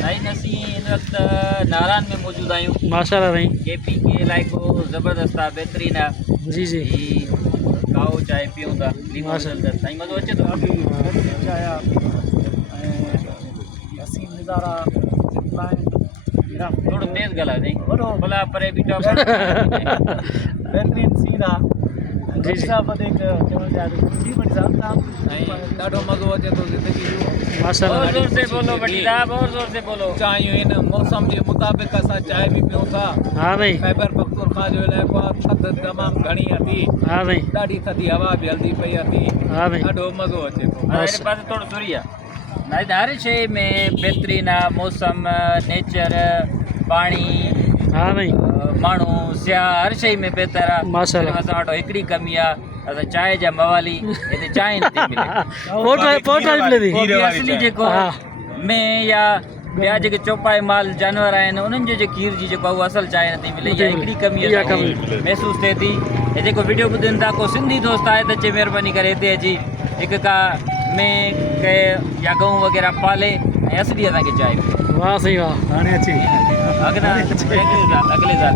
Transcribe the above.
साईं असीं हिन वक़्तु नारायण में मौजूद आहियूं। माशाल्लाह साईं। केपी के इलाइक़ो ज़बरदस्त आहे, बहितरीन आहे। जी जी काओ चांहि पियूं था, लीमो माशा विझल साईं मज़ो अचे थो। थोड़ो तेज़ ॻाल्हायो साईं, भला परे बीठो आहे। बेहतरीन सीन आहे। जी जी ॾाढो मज़ो अचे थो ज़िंदगी जो। माशाल्लाह। और जोर से बोलो बड़ी साहब, और जोर से बोलो। चांहियूं हिन मौसम जे मुताबिक़ असां चांहि बि पियूं था। हाँ भाई, ख़ैबर पख्तूनख्वा जो इलाइक़ो आहे, थधि तमामु घणी अथी, हाँ भाई, ॾाढी थधी हवा बि हलदी पई अथी, हाँ भाई। ॾाढो मज़ो अचे थो। हिन पासे थोरो सुरी आहे। हर शइ में बहितरीन आहे, मौसम, नेचर, पाणी, हाँ भाई, माण्हू, सियाह, हर शइ में बहितर आहे। माशाल्लाह। असां वटि हिकिड़ी कमी आहे, असां चांहि जा मवाली हिते चांहि नथी मिले। फोटो मिले थी। वो बि असली जेको हाँ। में या ॿिया जेके चौपाई माल जानवर आहिनि उन्हनि जो जेको खीर जी जेको आहे उहा असल चांहि नथी मिले। इहा हिकिड़ी कमी इहा कमी महसूसु थिए थी। हे जेको वीडियो ॿुधनि था, को सिंधी दोस्त आहे त अचे महिरबानी करे हिते अची हिकु का में के या गऊं वग़ैरह पाले ऐं असली असांखे चांहि मिले। वाह सही वाह। हाणे अची अॻिते अगले साल